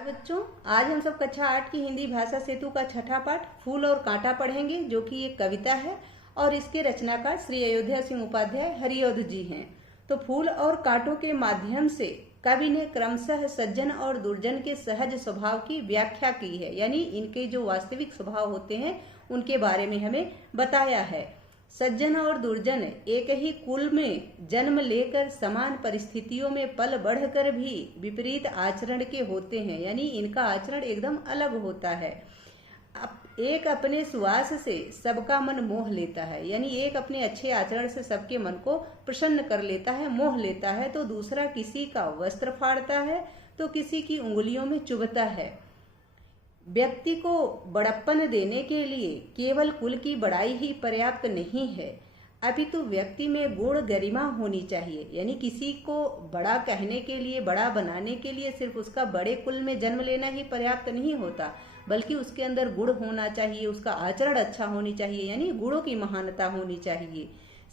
बच्चों, आज हम सब कक्षा 8 की हिंदी भाषा सेतु का छठा पाठ फूल और कांटा पढ़ेंगे, जो कि एक कविता है और इसके रचनाकार श्री अयोध्या सिंह उपाध्याय हरिऔध जी हैं। तो फूल और कांटों के माध्यम से कवि ने क्रमशः सज्जन और दुर्जन के सहज स्वभाव की व्याख्या की है, यानी इनके जो वास्तविक स्वभाव होते हैं उनके बारे में हमें बताया है। सज्जन और दुर्जन एक ही कुल में जन्म लेकर समान परिस्थितियों में पल बढ़कर भी विपरीत आचरण के होते हैं, यानी इनका आचरण एकदम अलग होता है। एक अपने सुवास से सबका मन मोह लेता है, यानी एक अपने अच्छे आचरण से सबके मन को प्रसन्न कर लेता है, मोह लेता है। तो दूसरा किसी का वस्त्र फाड़ता है तो किसी की उंगलियों में चुभता है। व्यक्ति को बड़प्पन देने के लिए केवल कुल की बड़ाई ही पर्याप्त नहीं है, अपितु व्यक्ति में गुण गरिमा होनी चाहिए। यानी किसी को बड़ा कहने के लिए, बड़ा बनाने के लिए सिर्फ उसका बड़े कुल में जन्म लेना ही पर्याप्त नहीं होता, बल्कि उसके अंदर गुण होना चाहिए, उसका आचरण अच्छा होनी चाहिए, यानी गुणों की महानता होनी चाहिए।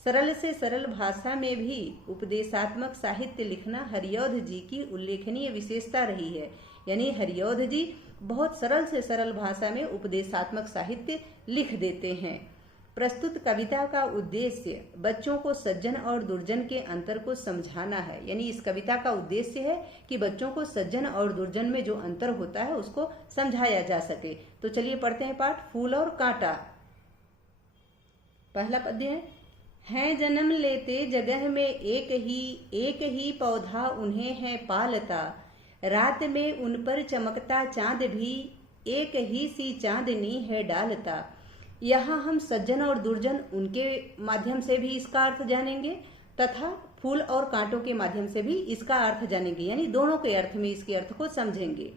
सरल से सरल भाषा में भी उपदेशात्मक साहित्य लिखना हरिऔध जी की उल्लेखनीय विशेषता रही है। यानी हरिऔध जी बहुत सरल से सरल भाषा में उपदेशात्मक साहित्य लिख देते हैं। प्रस्तुत कविता का उद्देश्य बच्चों को सज्जन और दुर्जन के अंतर को समझाना है। यानी इस कविता का उद्देश्य है कि बच्चों को सज्जन और दुर्जन में जो अंतर होता है उसको समझाया जा सके। तो चलिए पढ़ते हैं पाठ फूल और कांटा। पहला पद्य है जन्म लेते जगह में एक ही पौधा उन्हें है पालता, रात में उन पर चमकता चांद भी एक ही सी चांदनी है डालता। यहाँ हम सज्जन और दुर्जन उनके माध्यम से भी इसका अर्थ जानेंगे तथा फूल और कांटों के माध्यम से भी इसका अर्थ जानेंगे, यानी दोनों के अर्थ में इसके अर्थ को समझेंगे।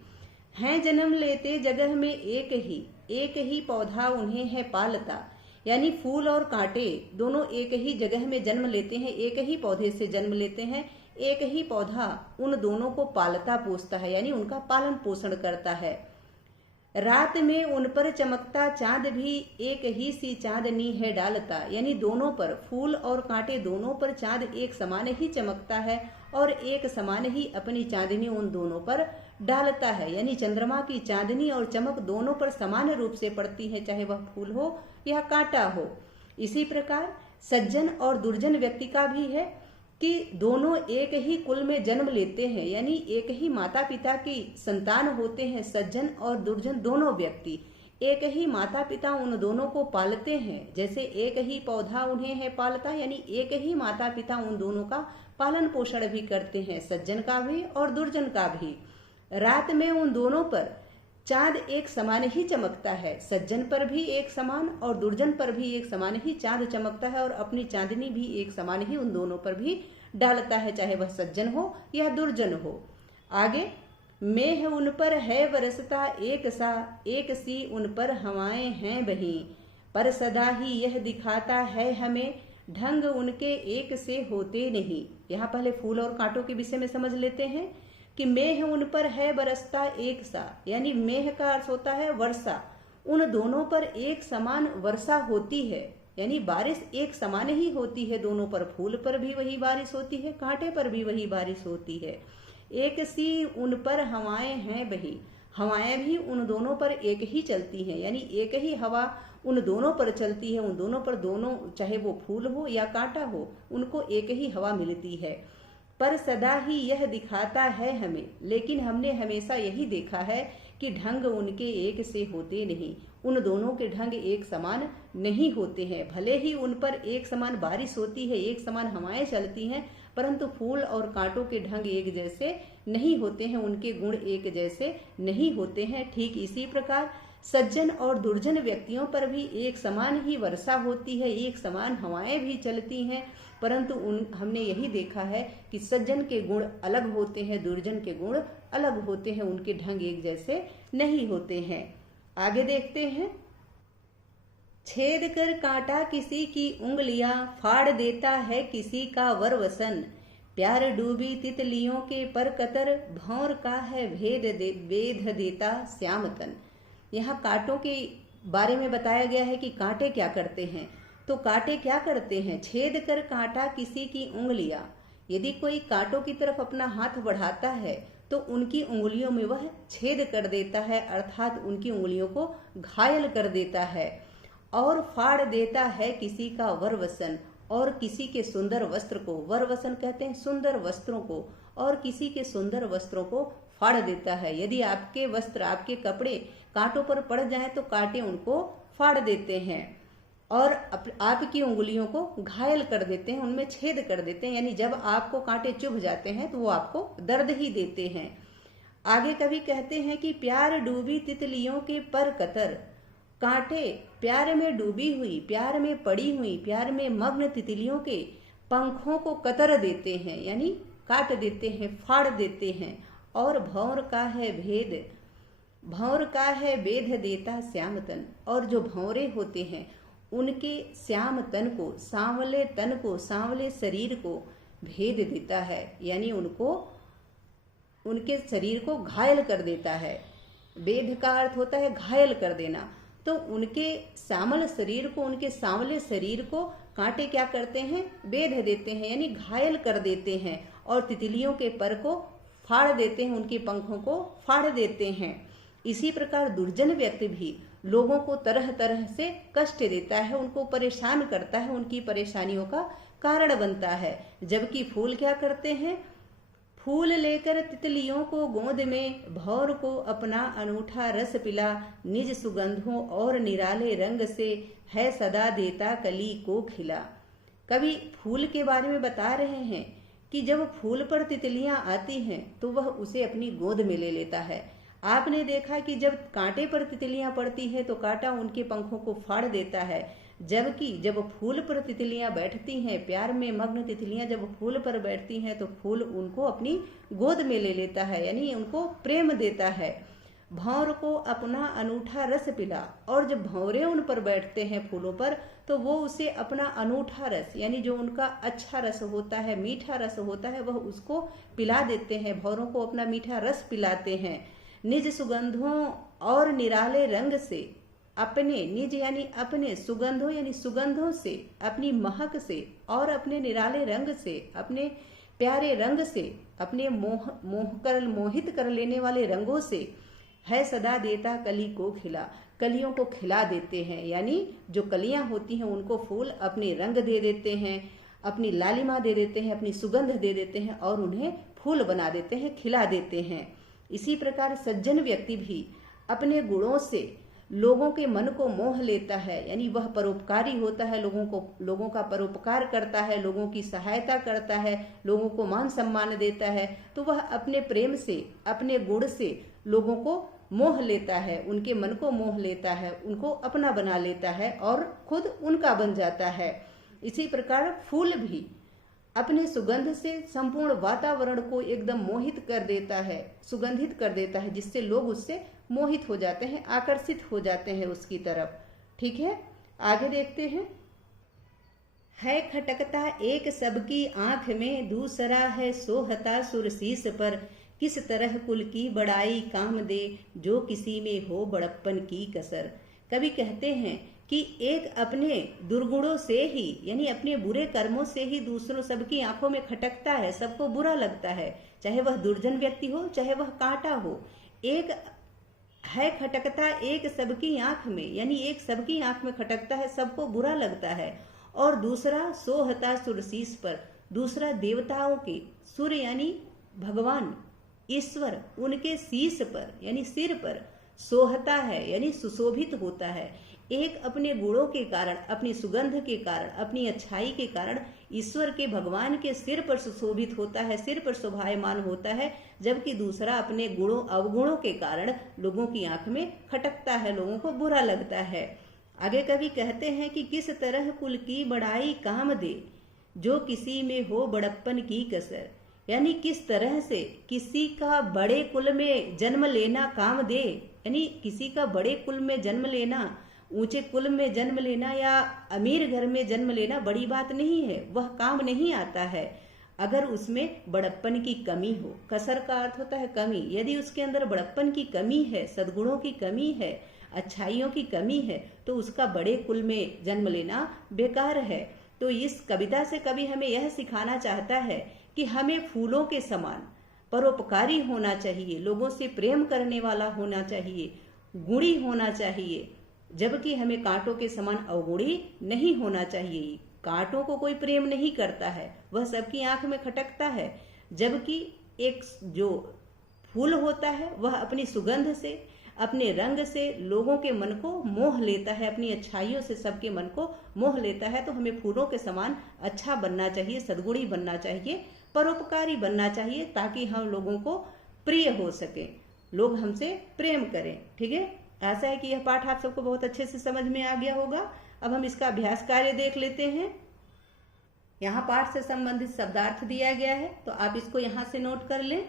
हैं जन्म लेते जगह में एक ही पौधा उन्हें है पालता, यानी फूल और कांटे दोनों एक ही जगह में जन्म लेते हैं, एक ही पौधे से जन्म लेते हैं। एक ही पौधा उन दोनों को पालता पोसता है, यानी उनका पालन पोषण करता है। रात में उन पर चमकता चांद भी एक ही सी चांदनी है डालता, यानी दोनों पर, फूल और कांटे दोनों पर चांद एक समान ही चमकता है और एक समान ही अपनी चांदनी उन दोनों पर डालता है। यानी चंद्रमा की चांदनी और चमक दोनों पर समान रूप से पड़ती है, चाहे वह फूल हो या कांटा हो। इसी प्रकार सज्जन और दुर्जन व्यक्ति का भी है कि दोनों एक ही कुल में जन्म लेते हैं, यानी एक ही माता पिता की संतान होते हैं। सज्जन और दुर्जन दोनों व्यक्ति एक ही माता पिता उन दोनों को पालते हैं, जैसे एक ही पौधा उन्हें है पालता, यानी एक ही माता पिता उन दोनों का पालन पोषण भी करते हैं, सज्जन का भी और दुर्जन का भी। रात में उन दोनों पर चांद एक समान ही चमकता है, सज्जन पर भी एक समान और दुर्जन पर भी एक समान ही चांद चमकता है और अपनी चांदनी भी एक समान ही उन दोनों पर भी डालता है, चाहे वह सज्जन हो या दुर्जन हो। आगे मेह उन पर है बरसता एक सी उन पर हवाएं हैं बही, पर सदा ही यह दिखाता है हमें ढंग उनके एक से होते नहीं। यहाँ पहले फूल और कांटों के विषय में समझ लेते हैं कि मेह उन पर है बरसता एक सा, यानी मेह का अर्थ होता है वर्षा, उन दोनों पर एक समान वर्षा होती है, यानी बारिश एक समान ही होती है दोनों पर। फूल पर भी वही बारिश होती है, कांटे पर भी वही बारिश होती है। एक सी उन पर हवाएं हैं बही, हवाएं भी उन दोनों पर एक ही चलती हैं, यानी एक ही हवा उन दोनों पर चलती है, उन दोनों पर दोनों, चाहे वो फूल हो या कांटा हो, उनको एक ही हवा मिलती है। पर सदा ही यह दिखाता है हमें, लेकिन हमने हमेशा यही देखा है कि ढंग उनके एक से होते नहीं, उन दोनों के ढंग एक समान नहीं होते हैं। भले ही उन पर एक समान बारिश होती है, एक समान हवाएं चलती हैं, परंतु फूल और कांटों के ढंग एक जैसे नहीं होते हैं, उनके गुण एक जैसे नहीं होते हैं। ठीक इसी प्रकार सज्जन और दुर्जन व्यक्तियों पर भी एक समान ही वर्षा होती है, एक समान हवाएं भी चलती हैं, परंतु हमने यही देखा है कि सज्जन के गुण अलग होते हैं, दुर्जन के गुण अलग होते हैं, उनके ढंग एक जैसे नहीं होते हैं। आगे देखते हैं। छेद कर कांटा किसी की उंगलियां, फाड़ देता है किसी का वरवसन, प्यार डूबी तितलियों के पर कतर, भौर का है वेध देता श्याम तन। यहाँ कांटों के बारे में बताया गया है कि कांटे क्या करते हैं। तो कांटे क्या करते हैं? छेद कर कांटा किसी की उंगलियां, यदि कोई कांटों की तरफ अपना हाथ बढ़ाता है तो उनकी उंगलियों में वह छेद कर देता है, अर्थात उनकी उंगलियों को घायल कर देता है। और फाड़ देता है किसी का वरवसन, और किसी के सुंदर वस्त्र को, वरवसन कहते हैं सुंदर वस्त्रों को, और किसी के सुंदर वस्त्रों को फाड़ देता है। यदि आपके वस्त्र, आपके कपड़े कांटों पर पड़ जाएं तो कांटे उनको फाड़ देते हैं और आपकी उंगलियों को घायल कर देते हैं, उनमें छेद कर देते हैं। यानी जब आपको कांटे चुभ जाते हैं तो वो आपको दर्द ही देते हैं। आगे कवि कहते हैं कि प्यार डूबी तितलियों के पर कतर, कांटे प्यार में डूबी हुई, प्यार में पड़ी हुई, प्यार में मग्न तितलियों के पंखों को कतर देते हैं, यानी काट देते हैं, फाड़ देते हैं। और भौर का है भेद, भौर का है बेध देता श्याम तन, और जो भौरे होते हैं उनके श्याम तन को, सांवले तन को, सांवले शरीर को भेद देता है, यानी उनको, उनके शरीर को घायल कर देता है। बेध का अर्थ होता है घायल कर देना। तो उनके श्यामल शरीर को, उनके सांवले शरीर को कांटे क्या करते हैं, बेध देते हैं, यानी घायल कर देते हैं। और तितलियों के पर को फाड़ देते हैं, उनके पंखों को फाड़ देते हैं। इसी प्रकार दुर्जन व्यक्ति भी लोगों को तरह तरह से कष्ट देता है, उनको परेशान करता है, उनकी परेशानियों का कारण बनता है। जबकि फूल क्या करते हैं, फूल लेकर तितलियों को गोद में, भौर को अपना अनूठा रस पिला, निज सुगंधों और निराले रंग से है सदा देता कली को खिला। कवि फूल के बारे में बता रहे हैं कि जब फूल पर तितलियां आती हैं तो वह उसे अपनी गोद में ले लेता है। आपने देखा कि जब कांटे पर तितलियां पड़ती है तो कांटा उनके पंखों को फाड़ देता है, जबकि जब फूल पर तितलियां बैठती हैं, प्यार में मग्न तितलियां जब फूल पर बैठती हैं तो फूल उनको अपनी गोद में ले लेता है, यानी उनको प्रेम देता है। भौर को अपना अनूठा रस पिला, और जब भौरे उन पर बैठते हैं फूलों पर तो वो उसे अपना अनूठा रस, यानी जो उनका अच्छा रस होता है, मीठा रस होता है, वह उसको पिला देते हैं, भौरों को अपना मीठा रस पिलाते हैं। निज सुगंधों और निराले रंग से, अपने निज यानी अपने, सुगंधों यानी सुगंधों से, अपनी महक से, और अपने निराले रंग से, अपने प्यारे रंग से, अपने मोहित कर लेने वाले रंगों से है सदा देता कली को खिला, कलियों को खिला देते हैं। यानी जो कलियां होती हैं उनको फूल अपने रंग दे देते हैं, अपनी लालिमा दे देते हैं, अपनी सुगंध दे देते हैं और उन्हें फूल बना देते हैं, खिला देते हैं। इसी प्रकार सज्जन व्यक्ति भी अपने गुणों से लोगों के मन को मोह लेता है, यानी वह परोपकारी होता है, लोगों का परोपकार करता है, लोगों की सहायता करता है, लोगों को मान सम्मान देता है। तो वह अपने प्रेम से, अपने गुण से लोगों को मोह लेता है, उनके मन को मोह लेता है, उनको अपना बना लेता है और खुद उनका बन जाता है। इसी प्रकार फूल भी अपने सुगंध से संपूर्ण वातावरण को एकदम मोहित कर देता है, सुगंधित कर देता है, जिससे लोग उससे मोहित हो जाते हैं, आकर्षित हो जाते हैं उसकी तरफ। ठीक है, आगे देखते हैं। है खटकता एक सबकी आंख में, दूसरा है सोहता सुरशीस पर, किस तरह कुल की बड़ाई काम दे, जो किसी में हो बड़प्पन की कसर। कवि कहते हैं कि एक अपने दुर्गुणों से ही, यानी अपने बुरे कर्मों से ही दूसरों सबकी आंखों में खटकता है, सबको बुरा लगता है, चाहे वह दुर्जन व्यक्ति हो, चाहे वह कांटा हो। एक है खटकता एक सबकी आंख में, यानी एक सबकी आंख में खटकता है, सबको बुरा लगता है। और दूसरा सोहता सुरशीस पर, दूसरा देवताओं के, सूर्य यानी भगवान ईश्वर, उनके शीश पर यानी सिर पर सोहता है, यानी सुशोभित होता है। एक अपने गुणों के कारण, अपनी सुगंध के कारण, अपनी अच्छाई के कारण ईश्वर के, भगवान के सिर पर सुशोभित होता है, सिर पर शोभायमान होता है, जबकि दूसरा अपने गुणों अवगुणों के कारण लोगों की आंख में खटकता है, लोगों को बुरा लगता है। आगे कवि कहते हैं कि किस तरह कुल की बड़ाई काम दे, जो किसी में हो बड़प्पन की कसर, यानी किस तरह से किसी का बड़े कुल में जन्म लेना काम दे, यानी किसी का बड़े कुल में जन्म लेना, ऊंचे कुल में जन्म लेना या अमीर घर में जन्म लेना बड़ी बात नहीं है, वह काम नहीं आता है अगर उसमें बड़प्पन की कमी हो। कसर का अर्थ होता है कमी। यदि उसके अंदर बड़प्पन की कमी है, सद्गुणों की कमी है, अच्छाइयों की कमी है, तो उसका बड़े कुल में जन्म लेना बेकार है। तो इस कविता से कवि हमें यह सिखाना चाहता है कि हमें फूलों के समान परोपकारी होना चाहिए, लोगों से प्रेम करने वाला होना चाहिए, गुणी होना चाहिए, जबकि हमें कांटों के समान अवगुणी नहीं होना चाहिए। कांटों को कोई प्रेम नहीं करता है, वह सबकी आंख में खटकता है, जबकि एक जो फूल होता है वह अपनी सुगंध से, अपने रंग से लोगों के मन को मोह लेता है, अपनी अच्छाइयों से सबके मन को मोह लेता है। तो हमें फूलों के समान अच्छा बनना चाहिए, सद्गुणी बनना चाहिए, परोपकारी बनना चाहिए, ताकि हम लोगों को प्रिय हो सके, लोग हमसे प्रेम करें। ठीक है, आशा है कि यह पाठ आप सबको बहुत अच्छे से समझ में आ गया होगा। अब हम इसका अभ्यास कार्य देख लेते हैं। यहाँ पाठ से संबंधित शब्दार्थ दिया गया है, तो आप इसको यहाँ से नोट कर लें।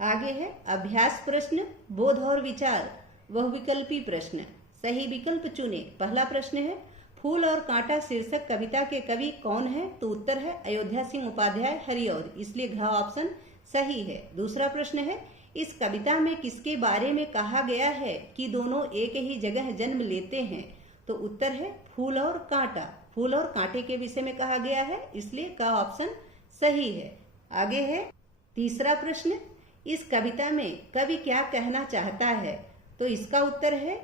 आगे है अभ्यास प्रश्न, बोध और विचार, बहुविकल्पी प्रश्न, सही विकल्प चुने। पहला प्रश्न है फूल और कांटा शीर्षक कविता के कवि कौन है? तो उत्तर है अयोध्या सिंह उपाध्याय हरिऔध, इसलिए घ ऑप्शन सही है। दूसरा प्रश्न है इस कविता में किसके बारे में कहा गया है कि दोनों एक ही जगह जन्म लेते हैं? तो उत्तर है फूल और कांटा, फूल और कांटे के विषय में कहा गया है, इसलिए का ऑप्शन सही है। आगे है तीसरा प्रश्न, इस कविता में कवि क्या कहना चाहता है? तो इसका उत्तर है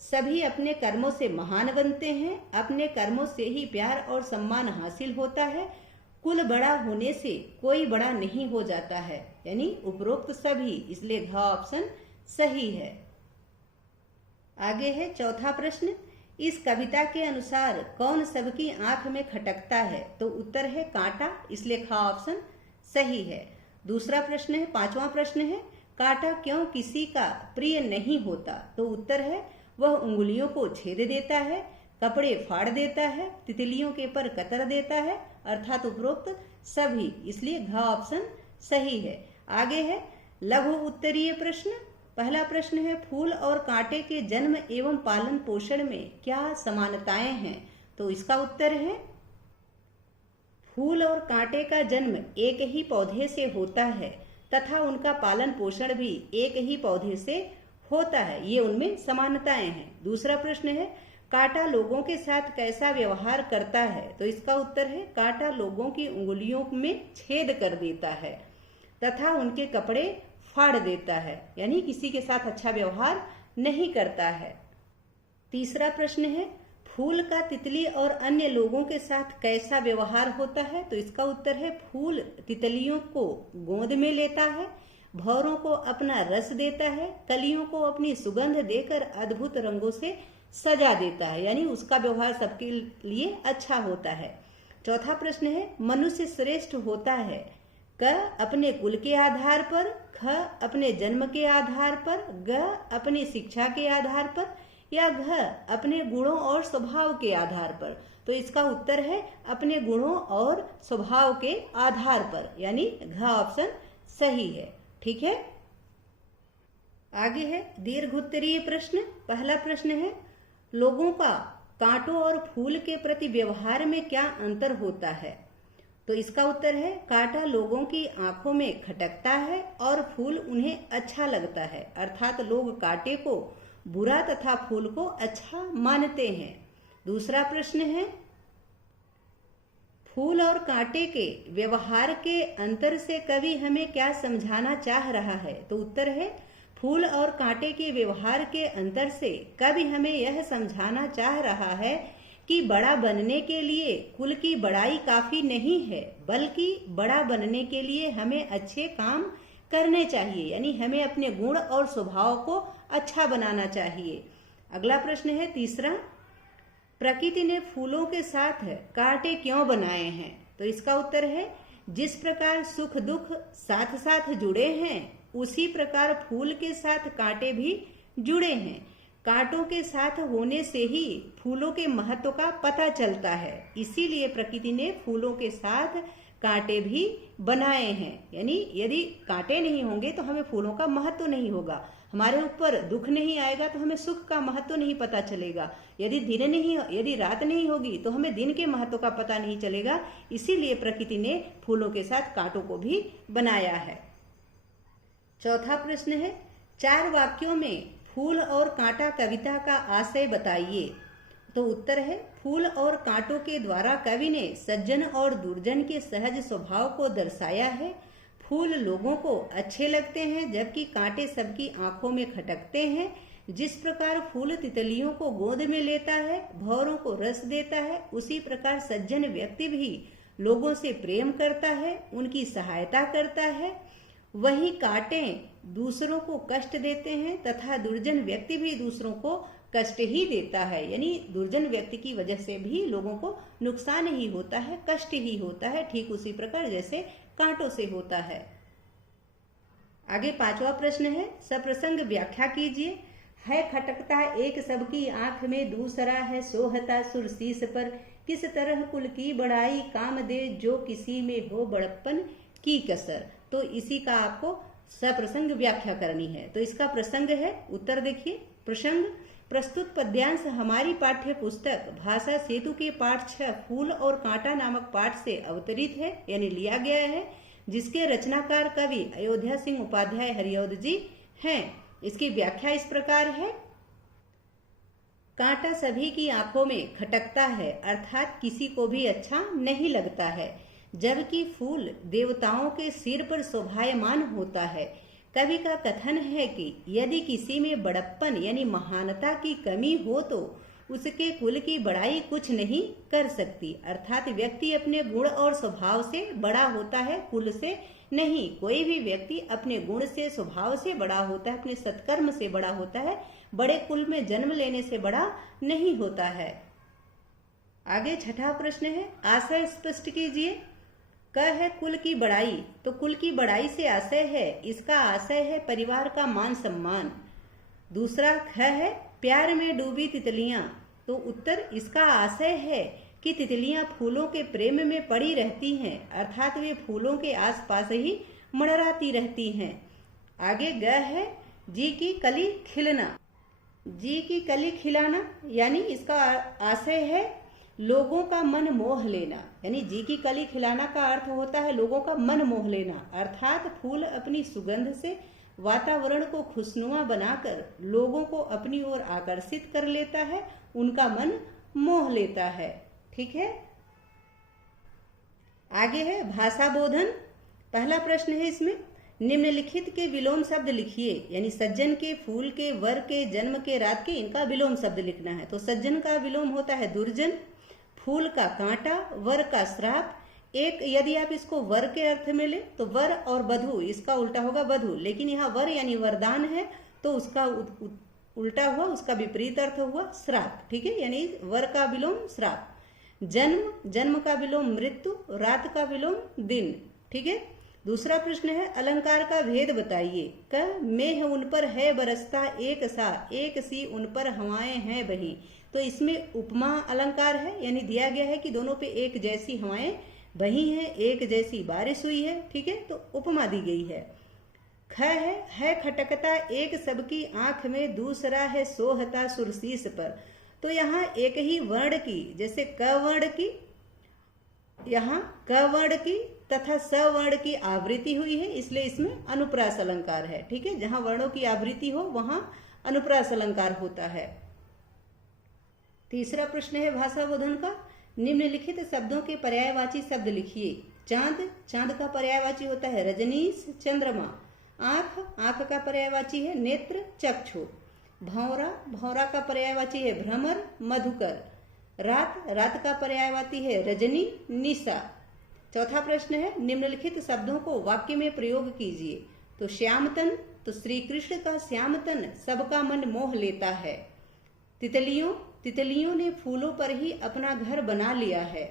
सभी अपने कर्मों से महान बनते हैं, अपने कर्मों से ही प्यार और सम्मान हासिल होता है, कुल बड़ा होने से कोई बड़ा नहीं हो जाता है, यानी उपरोक्त सभी, इसलिए घ ऑप्शन सही है। आगे है चौथा प्रश्न, इस कविता के अनुसार कौन सबकी आंख में खटकता है? तो उत्तर है कांटा, इसलिए ख ऑप्शन सही है। दूसरा प्रश्न है, पांचवा प्रश्न है कांटा क्यों किसी का प्रिय नहीं होता? तो उत्तर है वह उंगलियों को छेद देता है, कपड़े फाड़ देता है, तितलियों के पर कतर देता है, अर्थात उपरोक्त सभी, इसलिए घ ऑप्शन सही है। आगे है लघु उत्तरीय प्रश्न। पहला प्रश्न है फूल और कांटे के जन्म एवं पालन पोषण में क्या समानताएं हैं? तो इसका उत्तर है फूल और कांटे का जन्म एक ही पौधे से होता है तथा उनका पालन पोषण भी एक ही पौधे से होता है, ये उनमें समानताएं हैं। दूसरा प्रश्न है कांटा लोगों के साथ कैसा व्यवहार करता है? तो इसका उत्तर है कांटा लोगों की उंगलियों में छेद कर देता है तथा उनके कपड़े फाड़ देता है, यानी किसी के साथ अच्छा व्यवहार नहीं करता है। तीसरा प्रश्न है फूल का तितली और अन्य लोगों के साथ कैसा व्यवहार होता है? तो इसका उत्तर है फूल तितलियों को गोद में लेता है, भौरों को अपना रस देता है, कलियों को अपनी सुगंध देकर अद्भुत रंगों से सजा देता है, यानी उसका व्यवहार सबके लिए अच्छा होता है। चौथा प्रश्न है मनुष्य श्रेष्ठ होता है क अपने कुल के आधार पर, ख अपने जन्म के आधार पर, ग अपनी शिक्षा के आधार पर, या घ अपने गुणों और स्वभाव के आधार पर? तो इसका उत्तर है अपने गुणों और स्वभाव के आधार पर, यानी घ ऑप्शन सही है। ठीक है, आगे है दीर्घ उत्तरीय प्रश्न। पहला प्रश्न है लोगों का कांटों और फूल के प्रति व्यवहार में क्या अंतर होता है? तो इसका उत्तर है कांटा लोगों की आंखों में खटकता है और फूल उन्हें अच्छा लगता है, अर्थात लोग कांटे को बुरा तथा फूल को अच्छा मानते हैं। दूसरा प्रश्न है फूल और कांटे के व्यवहार के अंतर से कवि हमें क्या समझाना चाह रहा है? तो उत्तर है फूल और कांटे के व्यवहार के अंतर से कवि हमें यह समझाना चाह रहा है कि बड़ा बनने के लिए कुल की बड़ाई काफी नहीं है, बल्कि बड़ा बनने के लिए हमें अच्छे काम करने चाहिए, यानी हमें अपने गुण और स्वभाव को अच्छा बनाना चाहिए। अगला प्रश्न है तीसरा, प्रकृति ने फूलों के साथ कांटे क्यों बनाए हैं? तो इसका उत्तर है जिस प्रकार सुख दुख साथ साथ जुड़े हैं, उसी प्रकार फूल के साथ कांटे भी जुड़े हैं। कांटों के साथ होने से ही फूलों के महत्व का पता चलता है, इसीलिए प्रकृति ने फूलों के साथ कांटे भी बनाए हैं, यानी यदि कांटे नहीं होंगे तो हमें फूलों का महत्व नहीं होगा, हमारे ऊपर दुख नहीं आएगा तो हमें सुख का महत्व नहीं पता चलेगा, यदि रात नहीं होगी तो हमें दिन के महत्व का पता नहीं चलेगा, इसीलिए प्रकृति ने फूलों के साथ कांटों को भी बनाया है। चौथा प्रश्न है 4 वाक्यों में फूल और कांटा कविता का आशय बताइए। तो उत्तर है फूल और कांटों के द्वारा कवि ने सज्जन और दुर्जन के सहज स्वभाव को दर्शाया है। फूल लोगों को अच्छे लगते हैं जबकि कांटे सबकी आंखों में खटकते हैं। जिस प्रकार फूल तितलियों को गोद में लेता है, भंवरों को रस देता है, उसी प्रकार सज्जन व्यक्ति भी लोगों से प्रेम करता है, उनकी सहायता करता है। वही कांटे दूसरों को कष्ट देते हैं तथा दुर्जन व्यक्ति भी दूसरों को कष्ट ही देता है। यानी दुर्जन व्यक्ति की वजह से भी लोगों को नुकसान ही होता है, कष्ट ही होता है, ठीक उसी प्रकार जैसे कांटों से होता है। आगे 5वां प्रश्न है, सप्रसंग व्याख्या कीजिए। है खटकता एक सबकी आंख में, दूसरा है सोहता सुरसीस पर। किस तरह कुल की बड़ाई, काम दे जो किसी में हो बड़प्पन की कसर। तो इसी का आपको सप्रसंग व्याख्या करनी है। तो इसका प्रसंग है, उत्तर देखिए। प्रसंग, प्रस्तुत पद्यांश हमारी पाठ्य पुस्तक भाषा सेतु के पाठ 6 फूल और कांटा नामक पाठ से अवतरित है, यानी लिया गया है, जिसके रचनाकार कवि अयोध्या सिंह उपाध्याय हरिऔध जी हैं। इसकी व्याख्या इस प्रकार है। कांटा सभी की आंखों में खटकता है, अर्थात किसी को भी अच्छा नहीं लगता है, जबकि फूल देवताओं के सिर पर शोभायमान होता है। कवि का कथन है कि यदि किसी में बड़प्पन यानी महानता की कमी हो तो उसके कुल की बड़ाई कुछ नहीं कर सकती, अर्थात व्यक्ति अपने गुण और स्वभाव से बड़ा होता है, कुल से नहीं। कोई भी व्यक्ति अपने गुण से, स्वभाव से बड़ा होता है, अपने सत्कर्म से बड़ा होता है, बड़े कुल में जन्म लेने से बड़ा नहीं होता है। आगे 6वां प्रश्न है, आशय स्पष्ट कीजिए। क है कुल की बड़ाई, तो कुल की बड़ाई से आशय है, इसका आशय है परिवार का मान सम्मान। दूसरा ख है प्यार में डूबी तितलियां, तो उत्तर इसका आशय है कि तितलियां फूलों के प्रेम में पड़ी रहती हैं, अर्थात वे फूलों के आसपास ही मंडराती रहती हैं। आगे ग है जी की कली खिलना। जी की कली खिलाना यानी इसका आशय है लोगों का मन मोह लेना, यानी जी की कली खिलाना का अर्थ होता है लोगों का मन मोह लेना, अर्थात फूल अपनी सुगंध से वातावरण को खुशनुमा बनाकर लोगों को अपनी ओर आकर्षित कर लेता है, उनका मन मोह लेता है। ठीक है। आगे है भाषा बोधन। पहला प्रश्न है इसमें, निम्नलिखित के विलोम शब्द लिखिए, यानी सज्जन के, फूल के, वर के, जन्म के, रात के, इनका विलोम शब्द लिखना है। तो सज्जन का विलोम होता है दुर्जन, फूल का कांटा, वर का श्राप। एक यदि आप इसको वर के अर्थ में ले तो वर और बधु, इसका उल्टा होगा बधु, लेकिन यहाँ वर यानी वरदान है तो उसका उल्टा हुआ, उसका विपरीत अर्थ हुआ श्राप। ठीक है, यानी वर का विलोम श्राप। जन्म, जन्म का विलोम मृत्यु, रात का विलोम दिन। ठीक है। दूसरा प्रश्न है, अलंकार का भेद बताइए। क मेह उन पर है बरसता एक सा, एक सी उन पर हवाएं हैं बही। तो इसमें उपमा अलंकार है, यानी दिया गया है कि दोनों पे एक जैसी हवाएं बही हैं, एक जैसी बारिश हुई है। ठीक है, तो उपमा दी गई है। ख है खटकता एक सबकी आंख में, दूसरा है सोहता सुरसीस पर। तो यहाँ एक ही वर्ण की, जैसे क वर्ण की, यहाँ क वर्ण की तथा स वर्ण की आवृत्ति हुई है, इसलिए इसमें अनुप्रास अलंकार है। ठीक है, जहां वर्णों की आवृत्ति हो वहां अनुप्रास अलंकार होता है। तीसरा प्रश्न है भाषा बोधन का, निम्नलिखित शब्दों के पर्यायवाची शब्द लिखिए। चांद, चांद का पर्यायवाची होता है रजनीश, चंद्रमा। आंख, आंख का पर्यायवाची है नेत्र, चक्षु। भंवरा, भंवरा का पर्यायवाची है भ्रमर, मधुकर। रात, रात का पर्यायवाची है रजनी, निशा। चौथा प्रश्न है, निम्नलिखित शब्दों को वाक्य में प्रयोग कीजिए। तो श्यामतन, तो श्री कृष्ण का श्यामतन सबका मन मोह लेता है। तितलियों, तितलियों ने फूलों पर ही अपना घर बना लिया है।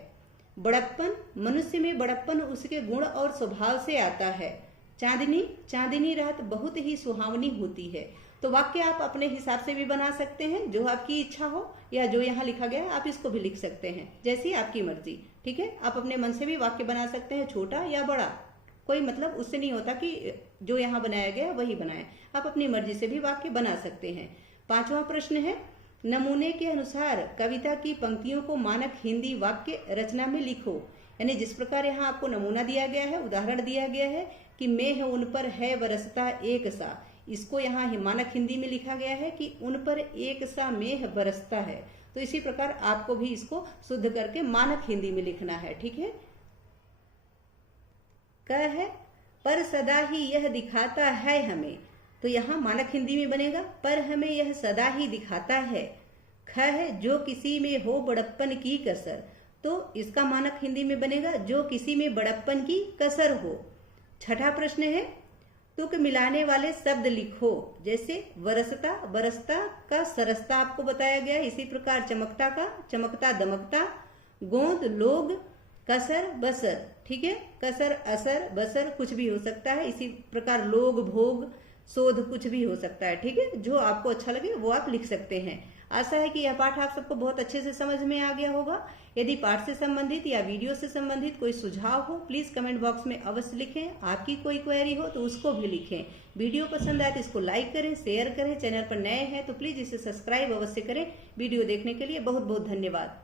बड़प्पन, मनुष्य में बड़प्पन उसके गुण और स्वभाव से आता है। चांदनी, चांदनी रात बहुत ही सुहावनी होती है। तो वाक्य आप अपने हिसाब से भी बना सकते हैं, जो आपकी इच्छा हो, या जो यहाँ लिखा गया है आप इसको भी लिख सकते हैं, जैसी आपकी मर्जी। ठीक है, आप अपने मन से भी वाक्य बना सकते हैं, छोटा या बड़ा, कोई मतलब उससे नहीं होता कि जो यहाँ बनाया गया वही बनाए, आप अपनी मर्जी से भी वाक्य बना सकते हैं। पांचवा प्रश्न है, नमूने के अनुसार कविता की पंक्तियों को मानक हिंदी वाक्य रचना में लिखो। यानी जिस प्रकार यहाँ आपको नमूना दिया गया है, उदाहरण दिया गया है कि मेह उन पर है बरसता एक सा, इसको यहाँ मानक हिंदी में लिखा गया है कि उन पर एक सा मेह बरसता है। तो इसी प्रकार आपको भी इसको शुद्ध करके मानक हिंदी में लिखना है। ठीक है। क है पर सदा ही यह दिखाता है हमें, तो यहाँ मानक हिंदी में बनेगा पर हमें यह सदा ही दिखाता है। ख है जो किसी में हो बड़प्पन की कसर, तो इसका मानक हिंदी में बनेगा जो किसी में बड़प्पन की कसर हो। छठा प्रश्न है तुक मिलाने वाले शब्द लिखो। जैसे वरसता बरसता का सरसता आपको बताया गया, इसी प्रकार चमकता का चमकता दमकता, गोंद लोग, कसर बसर, ठीक है, कसर असर बसर कुछ भी हो सकता है, इसी प्रकार लोग भोग शोध कुछ भी हो सकता है, ठीक है। जो आपको अच्छा लगे वो आप लिख सकते हैं। आशा है कि यह पाठ आप सबको बहुत अच्छे से समझ में आ गया होगा। यदि पाठ से संबंधित या वीडियो से संबंधित कोई सुझाव हो प्लीज कमेंट बॉक्स में अवश्य लिखें। आपकी कोई क्वेरी हो तो उसको भी लिखें। वीडियो पसंद आए तो इसको लाइक करें, शेयर करें। चैनल पर नए हैं तो प्लीज इसे सब्सक्राइब अवश्य करें। वीडियो देखने के लिए बहुत बहुत धन्यवाद।